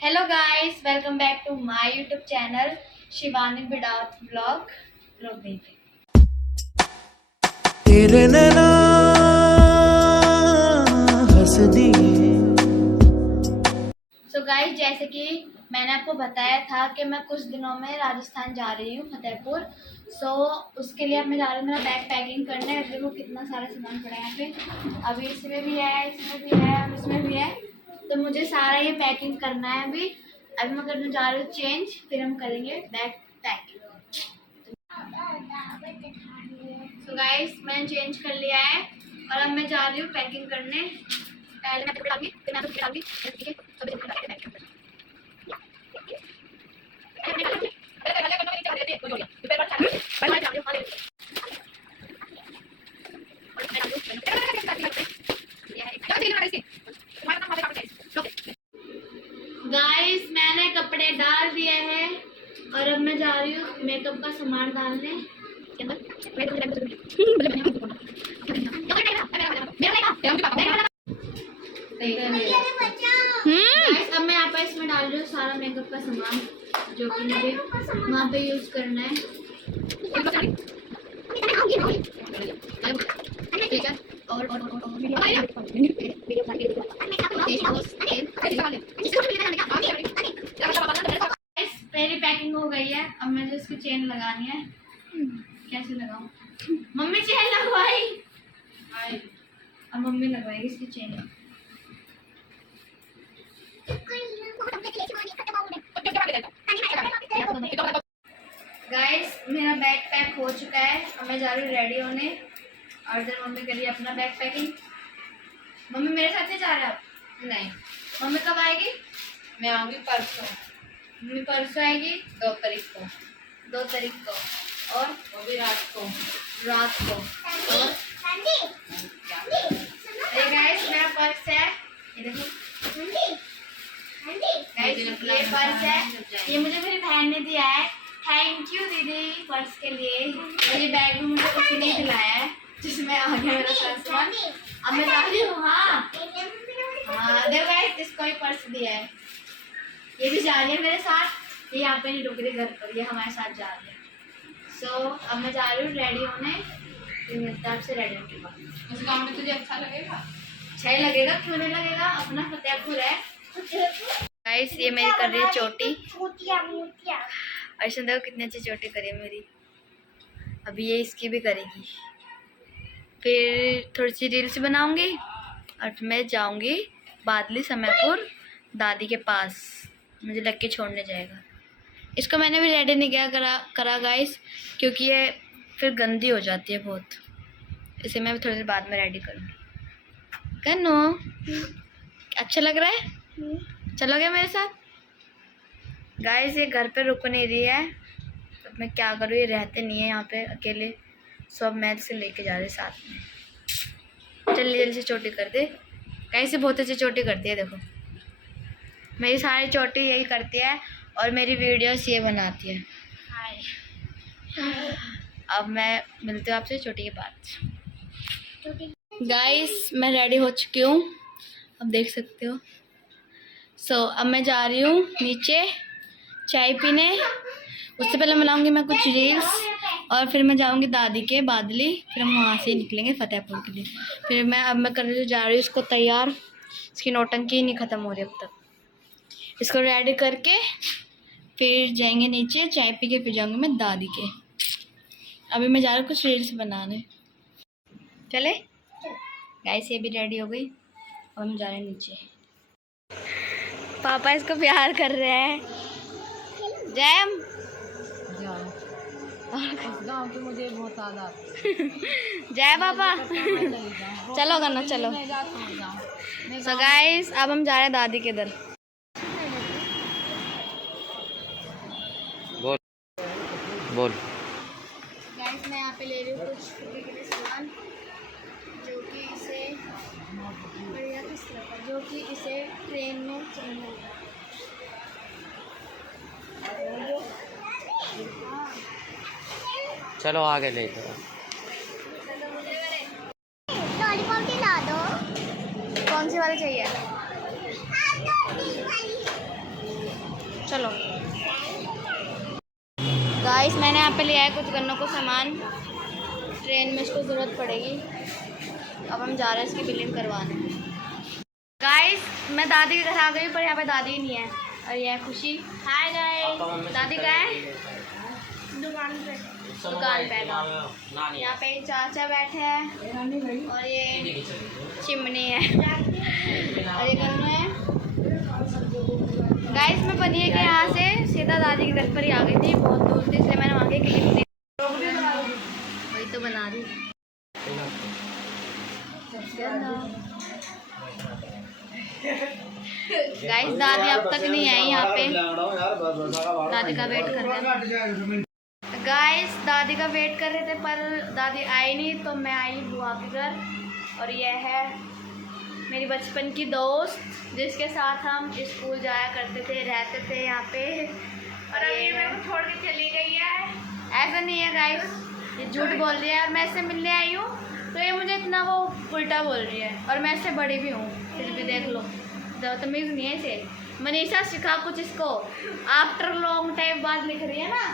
Hello guys, welcome back to my YouTube channel Shivani Bidat blog. लोग देखते तेरे नैना हंस दिए। सो गाइस, जैसे कि मैंने आपको बताया था कि मैं कुछ दिनों में राजस्थान जा रही हूँ, फतेहपुर। उसके लिए अब मैं जा रही हूँ मेरा बैग पैकिंग करने। अब देखो कितना सारा सामान पड़ा है यहाँ पे। अभी इसमें भी है, इसमें भी है और इसमें भी है। तो मुझे सारा ये पैकिंग करना है अभी मैं करने जा रही हूँ चेंज, फिर हम करेंगे बैग पैकिंग। सो गाइस, मैंने चेंज कर लिया है और अब मैं जा रही हूँ पैकिंग करने। पहले मैं डालूंगी, फिर मैं डालूंगी, गाइस मैंने कपड़े डाल दिए हैं और अब मैं जा रही हूँ मेकअप का सामान डालने। गाइस अब मैं यहाँ पर इसमें डाल रही हूँ सारा मेकअप का सामान जो कि मुझे वहाँ पे यूज करना है। ठीक है। और मेरी पैकिंग हो गई है। अब मुझे इसकी चेन लगानी है। कैसे लगाऊं? मम्मी चेन लगवाई। अब मम्मी लगवाएगी इसकी चेन। गाइस मेरा बैग पैक हो चुका है। अब मैं जा रही हूँ रेडी होने और इधर मम्मी करिए अपना बैग पैकिंग। मम्मी मेरे साथ नहीं जा रहे आप? नहीं, मम्मी कब आएगी? मैं आऊंगी परसों। मम्मी परसों आएगी, 2 तारीख को। 2 तारीख को। और वो भी रात को। और अरे गाइस मेरा पर्स है, ये देखो। गाइस ये पर्स है, ये मुझे मेरी बहन ने दिया है। थैंक यू दीदी पर्स के लिए। और ये बैग भी मुझे उसी ने दिलाया है जिसमें आ गया मेरा सामान। अब मैं जा रही हूँ। हाँ देखो गाइस, इसको ही पर्स दिया है। ये भी जा रही है मेरे साथ। ये यहाँ पे नहीं रुक रही, घर पर, ये हमारे साथ जा रही है। अब मैं जा रही हूँ रेडी होने। फिर मिलता है आपसे रेडी होने के बाद। उस गाँव में तुझे अच्छा लगेगा? अच्छा ही लगेगा, क्यों नहीं लगेगा, अपना फतेहपुर है। गाइस ये मेरी कर रही है चोटी। ऐसे देखो कितनी अच्छी चोटी करी है मेरी। अभी ये इसकी भी करेगी। फिर थोड़ी सी रील्स बनाऊंगी और मैं जाऊंगी बादली समयपुर दादी के पास। मुझे लग के छोड़ने जाएगा। इसको मैंने भी रेडी नहीं किया करा गाइस, क्योंकि ये फिर गंदी हो जाती है बहुत। इसे मैं भी थोड़ी देर बाद में रेडी करूँगी। कन्नो अच्छा लग रहा है? चलोगे मेरे साथ? गाइस ये घर पे रुक नहीं रही है, तो मैं क्या करूँ, ये रहते नहीं है यहाँ पे अकेले। सब मैं से लेके जा रही साथ में। जल्दी जल्दी से चोटी कर दे। गाइस से बहुत अच्छी चोटी करती है, देखो मेरी सारी चोटी यही करती है और मेरी वीडियोस ये बनाती है। अब मैं मिलती हूँ आपसे चोटी के बाद। गाइस मैं रेडी हो चुकी हूँ, अब देख सकते हो। अब मैं जा रही हूँ नीचे चाय पीने। उससे पहले बनाऊंगी मैं कुछ रील्स और फिर मैं जाऊंगी दादी के बादली। फिर हम वहाँ से निकलेंगे फतेहपुर के लिए। फिर मैं कर रही जा रही हूँ इसको तैयार। इसकी नौटंकी नहीं ख़त्म हो रही अब तक। इसको रेडी करके फिर जाएंगे नीचे चाय पी के, फिर जाऊंगी मैं दादी के। अभी मैं जा रही हूँ कुछ रील्स बनाने। चले गाइस, ये भी रेडी हो गई और हम जा रहे हैं नीचे। पापा इसको प्यार कर रहे हैं। जैम उस गाँव की मुझे बहुत याद आती है। जय पापा। चलो करना, चलो। सो गाइस अब हम जा रहे हैं दादी के इधर। बोल गाइस मैं यहाँ पे ले रही हूँ कुछ कुकी के लिए सामान, जो कि इसे ट्रेन में चलना होगा। चलो आगे ले चलो। लॉलीपॉप खिला दो। कौन सी वाली चाहिए? चलो गाइस, मैंने यहाँ पे लिया है कुछ गन्नों को सामान, ट्रेन में इसको ज़रूरत पड़ेगी। अब हम जा रहे हैं इसकी बिलिंग करवाने। गाइस, मैं दादी के घर आ गई पर यहाँ पे दादी नहीं है। और ये है खुशी। हाय गाइस, दादी कहाँ है? दुकान पे यहाँ पे चाचा बैठे हैं और ये चिमनी है और ये गन्नू है। गाइस, मैं पनिया के यहाँ से सीधा दादी के घर पर ही आ गई थी, बहुत दूर थी, इसलिए मैंने वहाँ के क्लिप नहीं, वही तो बना दी। गाइस, दादी अब तक नहीं आई यहाँ पे, दादी का वेट कर रहे हैं। गाइस, दादी का वेट कर रहे थे पर दादी आई नहीं, तो मैं आई बुआ के घर। और यह है मेरी बचपन की दोस्त जिसके साथ हम स्कूल जाया करते थे, रहते थे यहाँ पे। और अभी मेरे को छोड़ के चली गई है। ऐसा नहीं है गाइस, ये झूठ बोल रही है। और मैं इससे मिलने आई हूँ तो ये मुझे इतना वो उल्टा बोल रही है, और मैं इससे बड़ी भी हूँ, फिर भी देख लो, तमीज़ नहीं है इसे। मनीषा सिखा कुछ इसको, आफ्टर लॉन्ग टाइम बाद लिख रही है ना,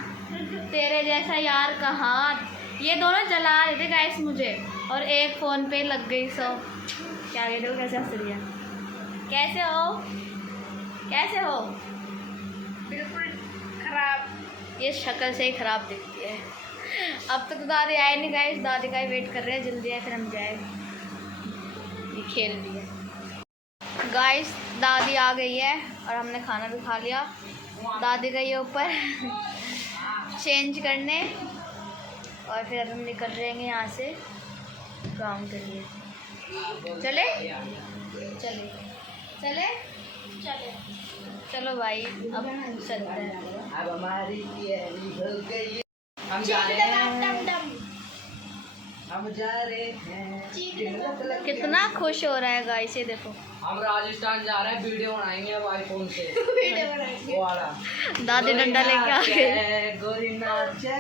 तेरे जैसा यार कहाँ। ये दोनों जला रहे थे गाइस मुझे, और एक फ़ोन पे लग गई। सो क्या कहते हो, कैसे हंस रही है? कैसे हो, कैसे हो? बिल्कुल खराब, ये शक्ल से ही खराब दिखती है। अब तक तो दादी आए नहीं गाइस, दादी का ही वेट कर रहे हैं, जल्दी आए फिर हम जाए। ये खेल रही है गाइस। दादी आ गई है और हमने खाना भी खा लिया। दादी गई है ऊपर चेंज करने, और फिर अब हम निकल रहे हैं यहाँ से गाँव के लिए। चले चले चले चले चलो भाई, अब चलते हैं। अब हमारी हम जा रहे हैं, हम जा रहे हैं। कितना खुश हो रहा है गाइस, ये देखो। हम राजस्थान जा रहे हैं, वीडियो बनाएंगे अब आईफोन से। वीडियो बनाएंगे। वो वाला दादी डंडा लेके आ गए। गोरी नाचा।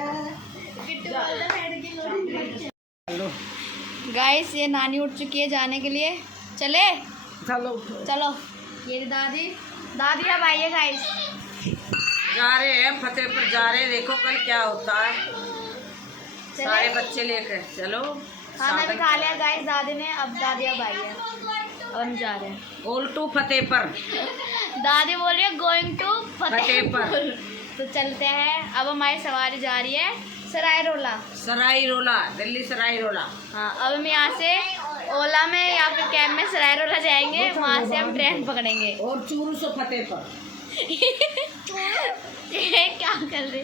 गाइस, ये नानी उठ चुकी है जाने के लिए। चले चलो चलो। ये दादी, दादी अब आई है गाइस। जा रहे हैं फतेहपुर, जा रहे हैं, देखो कल क्या होता है। सारे बच्चे लेकर चलो। खाना भी खा लिया गाइस दादी ने, अब दादी अब आई है और हम जा रहे हैं ऑल टू फतेहपुर। दादी बोल रही है गोइंग टू फतेहपुर। तो चलते हैं। अब हमारी सवारी जा रही है सराय रोला। सराय रोला, दिल्ली सराय रोला। हाँ, अब हम यहाँ से ओला में या फिर कैब में सराय रोला जाएंगे, वहाँ से हम ट्रेन पकड़ेंगे। और चूरू से फतेहपुर। ये क्या कर रहे?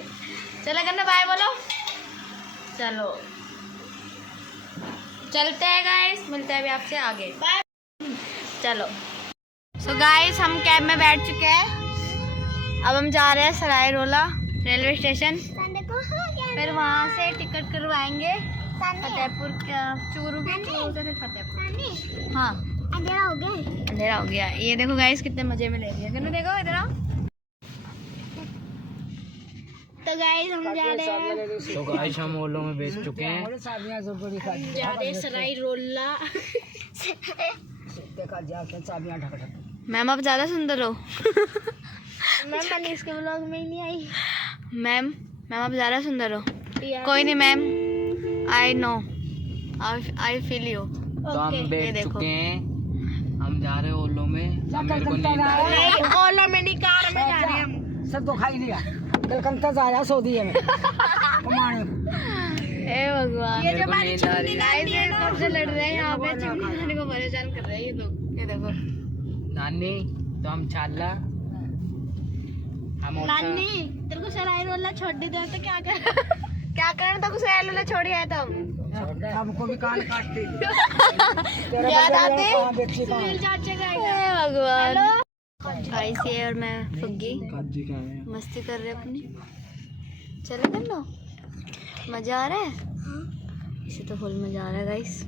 चलो करना, बाय बोलो। चलो चलते हैं गाइस, मिलते हैं अभी आपसे आगे। चलो। सो गाइस, हम कैब में बैठ चुके हैं। अब हम जा रहे हैं सराय रोला रेलवे स्टेशन, फिर वहाँ से टिकट करवाएंगे फतेहपुर, चूरू के, चूरू से फिर फतेहपुर। हाँ, अंधेरा हो गया, अंधेरा हो गया। ये देखो गाइस, कितने मजे में ले रही है। देखो इधर आओ। तो गाइस, हम जा रहे हैं। तो गाइस, हम ओलो में बेच चुके हैं। जा रहे हैं सराय रोला। मैम, आप ज़्यादा सुंदर हो। मैम, मैंने इसके ब्लॉग में ही नहीं आई। मैम आप ज़्यादा सुंदर हो। कोई नहीं ma'am, I know, I feel you. तो हम बैठ चुके हैं, हम जा रहे हैं ओलो में। मेरे को नींद आ रही है। ओलो में नहीं, कार में जा रहे हैं हम। सब तो खाई दिया, कलकत्ता जा रहा सऊदी में कमाने। हे भगवान, ये जो हमारी चिमनी कब से लड़ रहे हैं यहाँ पे, चिमनी नानी को परेशान कर रहे हैं ये लोग। ये देखो नानी, तो हम चाला नानी, तेरे को सराय रोला छोड़ दी तो क्या करना था? कुछ सराय रोला छोड़ी है तुम, हमको भी कान काटते याद आते। भगवान। गाइस, ये और मैं फुग्गी मस्ती कर रहे अपनी। चलो कर लो, मजा आ रहा है। इसे तो फुल मजा आ रहा है गाइस।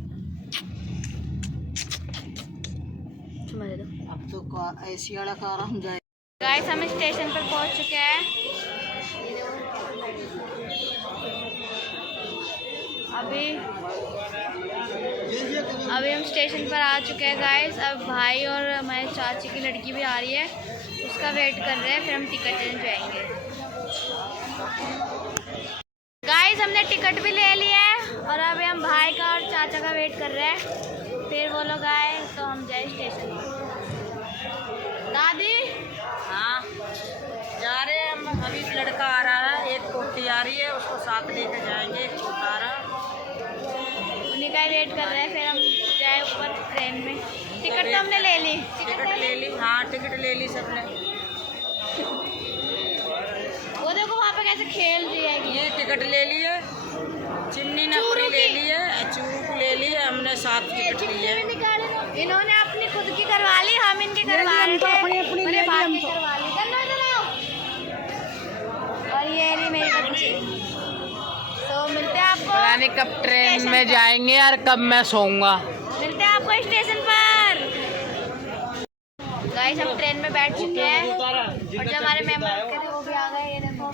मजा दो। अब तो ऐसी वाला कार हम जाए। गाइस, हम स्टेशन पर पहुंच चुके हैं। अभी हम स्टेशन पर आ चुके हैं गाइस। अब भाई और हमारे चाची की लड़की भी आ रही है, इसका वेट कर रहे हैं, फिर हम टिकट लेने जाएंगे। गाइस हमने टिकट भी ले लिया है और अभी हम भाई का और चाचा का वेट कर रहे हैं, फिर वो लोग आए तो हम जाए स्टेशन पर। दादी हाँ जा रहे हैं हम। अभी एक लड़का आ रहा है, एक पोती आ रही है, उसको साथ लेकर जाएंगे। एक पोता आ रहा है, उन्हीं का ही वेट कर रहे हैं, फिर हम जाए ऊपर ट्रेन में। टिकट तो हमने ले ली। टिकट ले ली। हाँ टिकट ले ली सबने। वो देखो वहाँ पे कैसे खेल रही है। ये टिकट ले ली है, चिमनी नपुरी ले ली है, चूरू ले ली है, हमने 7 टिकट ली है। इन्होंने अपनी खुद की करवा ली, हम इनके करवा रहे थे। मैंने बाद में करवा ली। और ये रही मेरी बच्ची। तो मिलते हैं आपको। पता नहीं कब ट्रेन में जाएंगे और कब मैं सोऊंगा। मिलते हैं आपको स्टेशन पर। गाइस हम ट्रेन में बैठ चुके हैं और जो हमारे मेंबर थे वो भी आ गए। ये देखो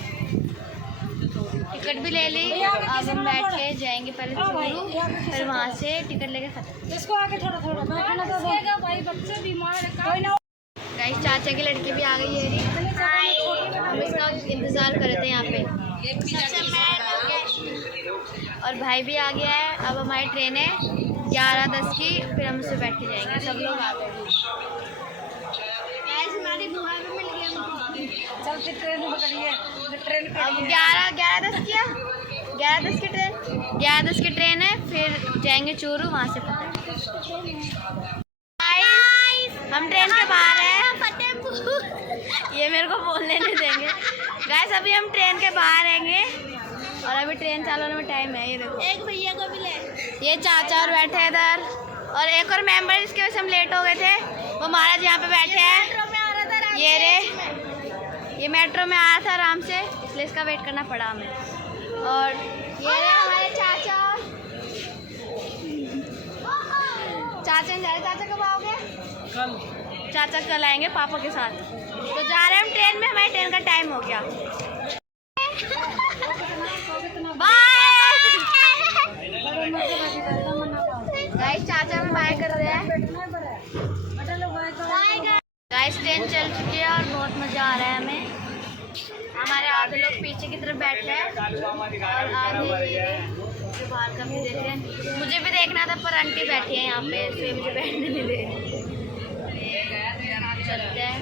टिकट भी ले ली। अब हम बैठ के जाएंगे पहले चूरू, फिर वहाँ से टिकट लेके खत्म। इसको आगे थोड़ा थोड़ा बैठना तो देगा भाई, बच्चे बीमार है। गाइस चाचा की लड़की भी आ गई है। हम इसका इंतजार कर रहे थे यहाँ पे, और भाई भी आ गया है। अब हमारी ट्रेन है 11:10 की, फिर हम उससे बैठ के जाएंगे। सब लोग आ गए। चलते ट्रेन पकड़िए, ट्रेन अब 11:10 किया, 11:10 की ट्रेन, 11:10 की ट्रेन है। फिर जाएंगे चूरू, वहाँ से हम ट्रेन के बाहर हैं। ये मेरे को बोलने नहीं देंगे। गाइस अभी हम ट्रेन के बाहर आएंगे और अभी ट्रेन चालू होने में टाइम है। ये देखो एक भैया को भी ले, ये चाचा और बैठे हैं इधर, और एक और मेंबर जिसके वजह से हम लेट हो गए थे वो महाराज यहाँ पे बैठे हैं। ये रे, ये मेट्रो में आया था आराम से, इसलिए इसका वेट करना पड़ा हमें। और ये रे हमारे चाचा। चाचा जा रहे, चाचा कब आओगे? कल। चाचा कल आएंगे पापा के साथ। तो जा रहे हैं हम ट्रेन में, हमारी ट्रेन का टाइम हो गया। बाय गाइस, चाचा में बाय कर रहे हैं। गाइस ट्रेन चल चुकी है और बहुत मज़ा आ रहा है हमें। हमारे आधे लोग पीछे की तरफ बैठे हैं और आधे जो बाहर का भी देख रहे हैं। मुझे भी देखना था पर आंटी बैठी है यहाँ पे, इसलिए मुझे बैठने नहीं दे रही। चलते हैं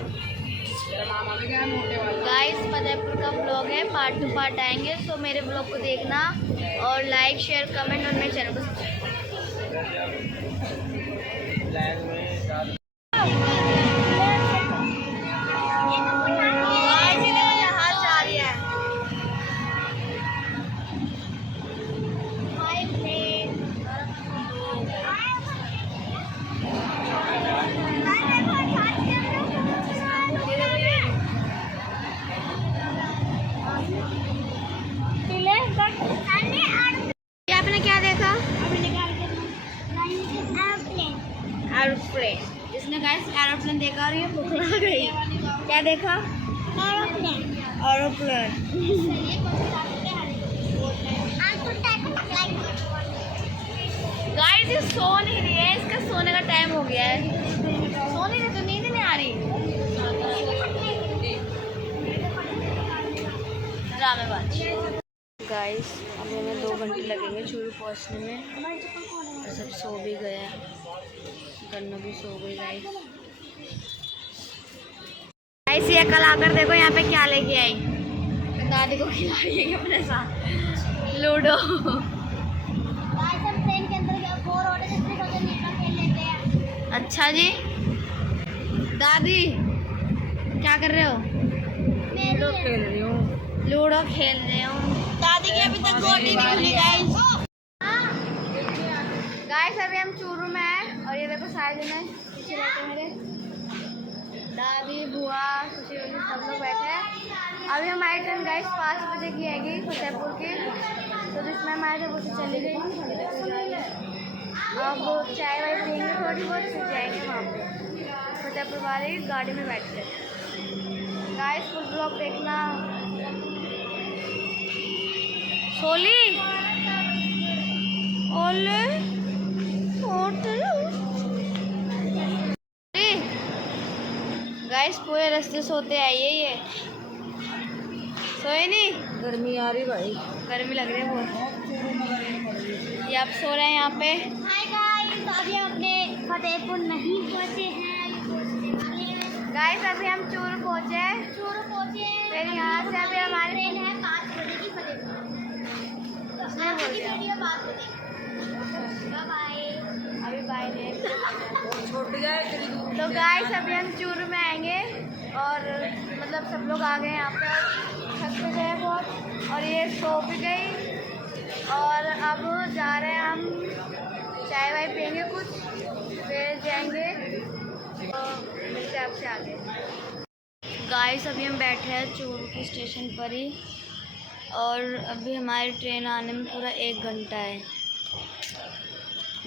गाइस। फतेहपुर का ब्लॉग है, पार्ट 2 पार्ट आएंगे, तो मेरे ब्लॉग को देखना और लाइक शेयर कमेंट और मेरे चैनल को जहाज जा रही है। आपने क्या देखा? एरोप्लेन। जिसने गाइस एरोप्लेन देखा और ये भूख लग गई। क्या देखा? एरोप्लेन। गाइस ये सो नहीं रही है, इसका सोने का टाइम हो गया है। सो नहीं रही तो नींद नहीं आ रही। ड्रामेबाज। गाइस अभी हमें 2 घंटे लगेंगे चूरू पहुंचने में, और सब सो भी गया। गन्नू भी सो गई। गाइस ये कल आकर देखो यहाँ पे क्या लेके आई। दादी को खिला रही है अपने साथ लूडो। ट्रेन के अंदर खेल लेते हैं। अच्छा जी। दादी क्या कर रहे हो? लूडो खेल रही हूँ। लूडो खेल रहे हो। दादी की अभी तक गोटी नहीं खुली। गाइस अभी हम चूरू में हैं और ये देखो सारे जने पीछे बैठे मेरे, दादी बुआ खुशी सब लोग बैठे हैं। अभी हमारी ट्रेन गाइस 5 बजे की आएगी फतेहपुर की, तो जिसमें हमारे वो तो चली गई। अब वो चाय वाय पियेंगे थोड़ी बहुत, फिर जाएंगे वहाँ पे फतेहपुर वाली गाड़ी में बैठ कर। गाइस फुल ब्लॉग देखना। सोली ओले गाइस पूरे रास्ते सोते आइए। ये सोए नहीं? गर्मी आ रही भाई, गर्मी लग रही है बहुत। ये आप सो रहे हैं यहाँ पे। हाय गाइस, अभी हम अपने फतेहपुर नहीं पहुँचे हैं, गाइस अभी हम चूरू पहुँचे हैं। चूरू पहुँचे हैं। फिर यहाँ से अभी हमारी ट्रेन है 5 बजे की फतेहपुर। तो आगे की वीडियो बाद में बाय बाय। अभी बाय ने। छूट जाए तेरी दूर। तो गाइस अभी हम चूरू में आएंगे और मतलब सब लोग आ गए यहाँ पे और थक भी गए बहुत और ये सो भी गई और अब जा रहे हैं हम चाय वाय पियेंगे कुछ, फिर जाएंगे तो मिलते हैं आपसे आगे। गाइस अभी हम बैठे हैं चूरू की स्टेशन पर ही और अभी हमारी ट्रेन आने में पूरा 1 घंटा है।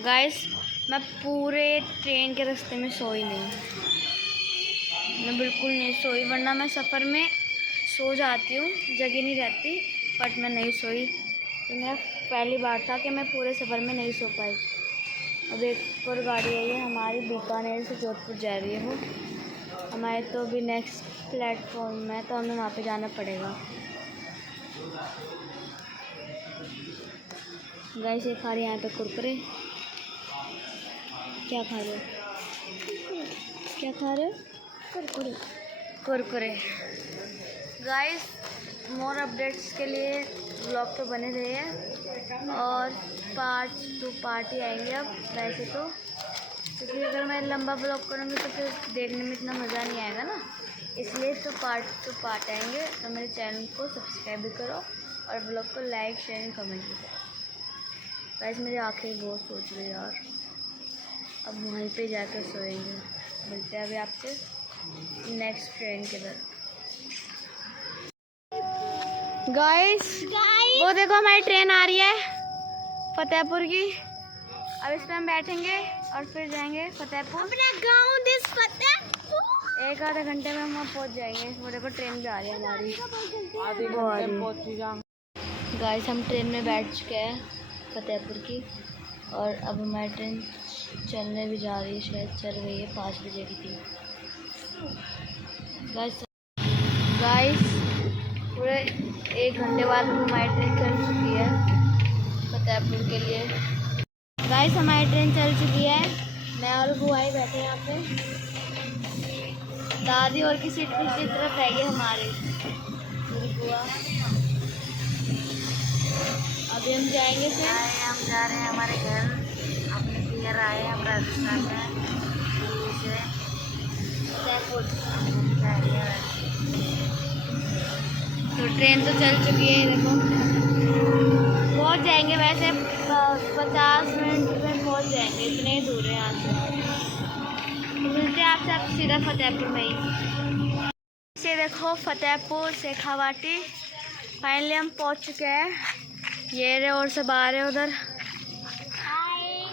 गाइस मैं पूरे ट्रेन के रास्ते में सोई नहीं, मैं बिल्कुल नहीं सोई, वरना मैं सफ़र में सो जाती हूँ, जगह नहीं रहती, बट मैं नहीं सोई। ये मेरा पहली बार था कि मैं पूरे सफ़र में नहीं सो पाई। अब एक और गाड़ी आई है हमारी, बीकानेर से जोधपुर जा रही है वो हमारे, तो अभी नेक्स्ट प्लेटफॉर्म है तो हमें वहाँ पे जाना पड़ेगा। गाइस ये खा रही है यहाँ पे कुरकुरे। क्या खा रहे हो? क्या खा रहे हो? Kurkure. Kurkure. Guys more updates के लिए ब्लॉग पे बने रहिए और पार्ट 2 पार्ट ही आएंगे अब वैसे तो, क्योंकि अगर मैं लंबा ब्लॉग करूँगी तो फिर देखने में इतना मज़ा नहीं आएगा ना, इसलिए तो पार्ट 2 पार्ट आएंगे। तो मेरे चैनल को सब्सक्राइब भी करो और ब्लॉग को लाइक शेयर एंड कमेंट भी करो। गाइस मेरी आँखें बहुत सोच रही यार, अब वहीं पे जाकर सोएंगे। मिलते हैं अभी आपसे नेक्स्ट ट्रेन के दर। गाइस वो देखो हमारी ट्रेन आ रही है फतेहपुर की, अब इस पर हम बैठेंगे और फिर जाएंगे फतेहपुर, अपना गांव दिस फतेहपुर। 1 आधा घंटे में हम वहाँ पहुँच जाएंगे। वो देखो ट्रेन भी आ रही है हमारी। आधे घंटे में पहुंच जाऊंगा। गाइस हम ट्रेन में बैठ चुके हैं फतेहपुर की और अब हमारी ट्रेन चलने भी जा रही है, शायद चल रही है 5 बजे की थी। गाइस पूरे 1 घंटे बाद हमारी ट्रेन चल चुकी है फतेहपुर के लिए। गाइस हमारी ट्रेन चल चुकी है, मैं और बुआ ही बैठे हैं यहाँ पे, दादी और की सीट पिछली तरफ रहेगी हमारी, मेरी बुआ। अभी हम जाएंगे फिर, हम जा रहे हैं हमारे घर, अपने पियर आए हैं हम राजस्थान में, दिल्ली से फतेहपुर। जा रही है। तो ट्रेन तो चल चुकी है, देखो पहुंच जाएंगे, वैसे 50 मिनट में पहुंच जाएंगे, इतने ही दूर है यहाँ से। तो मिलते हैं आपसे आप सीधा फतेहपुर में ही। से देखो फतेहपुर शेखावाटी, फाइनली हम पहुंच चुके हैं। ये रहे और सब आ रहे हैं उधर। Hi,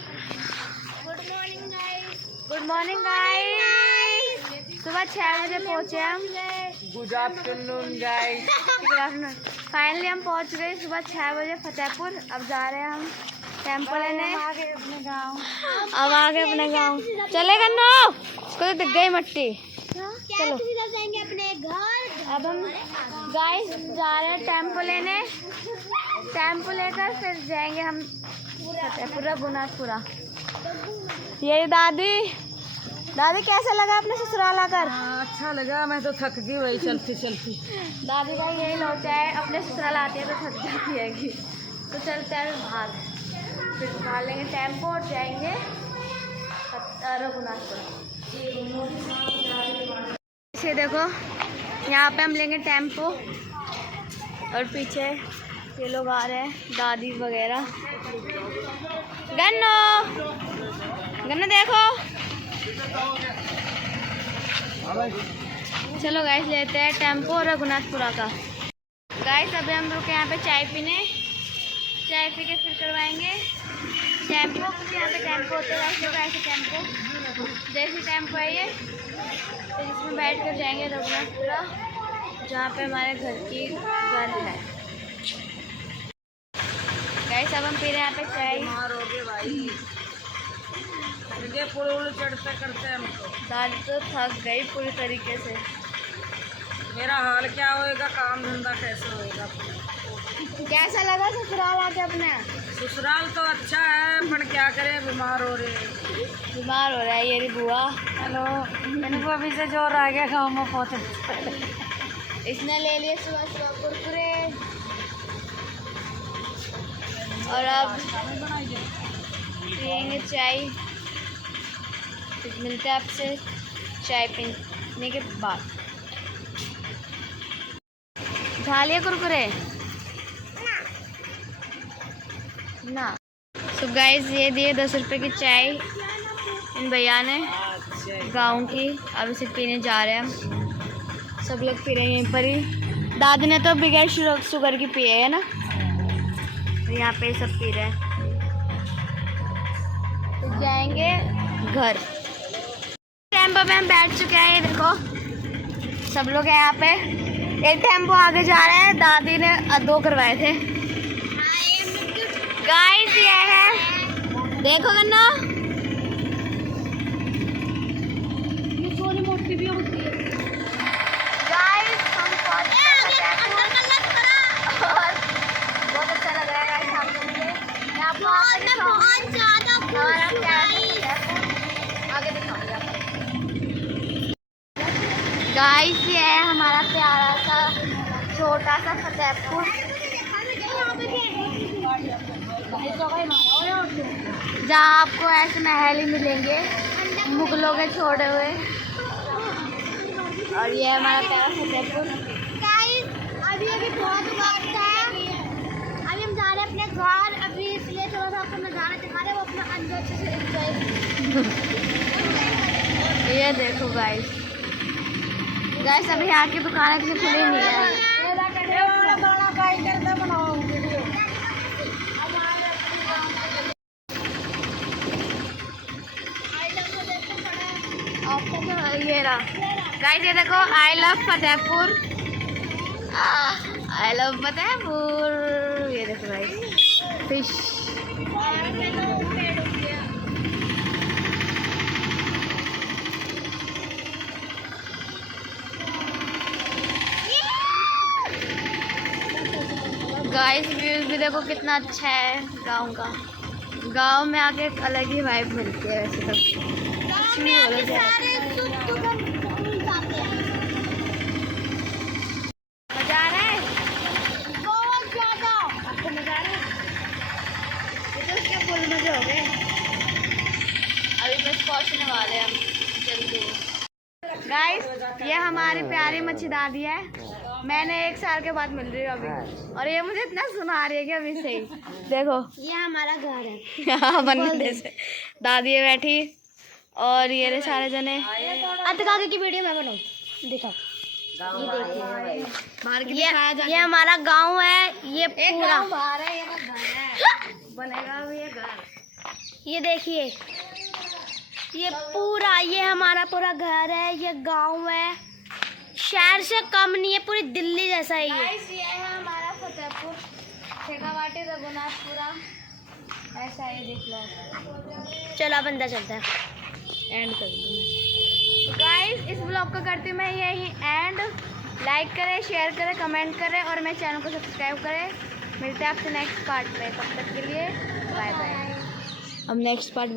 good morning guys. Good morning guys, सुबह 6 बजे पहुँचे हम। Good afternoon guys. फाइनली हम पहुंच गए सुबह 6 बजे फतेहपुर। अब जा रहे हैं हम टेम्पल लेने, आगे अपने गाँव। अब आगे अपने गांव चलेगा ना, उसको तो दिख गई मट्टी। चलो सीधा जाएंगे अपने घर। अब हम गाइस जा रहे हैं टेम्पो लेने, टेम्पो लेकर फिर जाएंगे हम फतेहपुर रघुनाथपुरा। ये दादी, दादी कैसा लगा अपने ससुराल आकर? अच्छा लगा, मैं तो थक गई वही चलती चलती। दादी का यही लोचा है, अपने ससुराल आती है तो थक जाती है। तो चलते हैं बाहर, फिर खा लेंगे टेम्पो और जाएंगे रघुनाथपुरा। इसे देखो यहाँ पे हम लेंगे टेम्पो और पीछे ये लोग आ रहे हैं, दादी वगैरह। गन्नो गन्नो देखो, चलो गाइस लेते हैं टेम्पो रघुनाथपुरा का। गाइस अभी हम रुके यहाँ पे चाय पीने, चाय पी के फिर करवाएंगे टेम्पो, क्योंकि यहाँ पे टेम्पो होते हैं ऐसे टेम्पो, जैसे टेम्पो है ये, तो जिसमें बैठ कर जाएंगे रघुनाथपुरा, जहाँ पे हमारे घर है। गाइस अब हम पी रहे हैं यहाँ पे चाय। मारोगे भाई, मुझे पुल चढ़ते करते हमको। दादी तो थक गई पूरी तरीके से। मेरा हाल क्या होएगा, काम धंधा कैसे होएगा। कैसा लगा ससुराल आके अपने? ससुराल तो अच्छा है पर क्या करें, बीमार हो रहे हैं। बीमार हो रहा है ये रही बुआ। हेलो, इनको अभी से जोर आ गया गाँव में पहुँचे। इसने ले लिए सुबह सुबह कुरकुरे और अब पियेंगे चाय। फिर मिलते हैं आपसे चाय पीने के बाद। खा लिए कुरकुरे ना। तो गाइस ये दिए 10 रुपए की चाय इन भैया ने गाँव की। अब इसे पीने जा रहे हैं हम। सब लोग पी रहे हैं यहीं पर ही। दादी ने तो बगैर शुगर की पी है ना। तो यहाँ पे सब पी रहे हैं। तो जाएंगे घर। टेम्पो में हम बैठ चुके हैं, ये देखो सब लोग हैं यहाँ पे। एक टेम्पो आगे जा रहा है, दादी ने 2 करवाए थे। गाइस ये है, देखो गन्ना ये छोटी मोटी भी होती है। गाइस हम और बहुत अच्छा लग रहा है गाइस हमको। मुझे मैं आपको बहुत ज़्यादा आगे दिखाऊंगी आपको। गाइस ये है हमारा प्यारा सा छोटा सा फतेहपुर, जहाँ आपको ऐसे महल ही मिलेंगे मुगलों के छोड़े हुए। और ये है हमारा प्यारा फतेहपुर। अभी बहुत वक्त है, अभी हम जा रहे हैं अपने घर। अभी इसलिए थोड़ा सा आपको नज़ारा दिखा रहे हैं, वो अपना अंदर अच्छे से एंजॉय। ये देखो गाइस अभी यहाँ की दुकानें किसी खुली नहीं है। ये रहा गाइस, ये देखो I love Fatehpur, I love Fatehpur. ये देखो गाइस फिश। गाइस व्यूज भी देखो कितना अच्छा है गांव का। गांव में आके एक अलग ही वाइब मिलती है वैसे तो। मजा आ रहा है बहुत ज़्यादा। आपको मजा आ रहा है? ये तो उसके फुल मजे हो गए। अभी बस पहुंचने वाले हैं हम जल्दी। गाइस ये हमारी प्यारी मच्छी दादी है। मैंने 1 साल के बाद मिल रही हूँ अभी, और ये मुझे इतना सुना रही है कि अभी से ही देखो ये हमारा घर है। यहाँ बनने से दादी है बैठी, और ये रहे सारे जने। अंतकाके की वीडियो मैं बनाऊँ, दिखा। ये देखिए बाहर की ये हमारा गांव है। ये पूरा बाहर है, ये घर है बनेगा अभी ये घर। ये देखिए ये पूरा, ये हमारा पूरा घर है। ये गांव है, शहर से कम नहीं है, पूरी दिल्ली जैसा है ये। ये है हमारा फतेहपुर, शेखावाटी, रघुनाथपुरा, ऐसा ये देख लो। चलो अब अंदर चलते हैं। एंड कर दूँ तो गाइस इस ब्लॉग को करती हूँ मैं यही एंड। लाइक करें, शेयर करें, कमेंट करें और मेरे चैनल को सब्सक्राइब करें। मिलते हैं आपसे नेक्स्ट पार्ट में, तब तक के लिए बाय बाय। अब नेक्स्ट पार्ट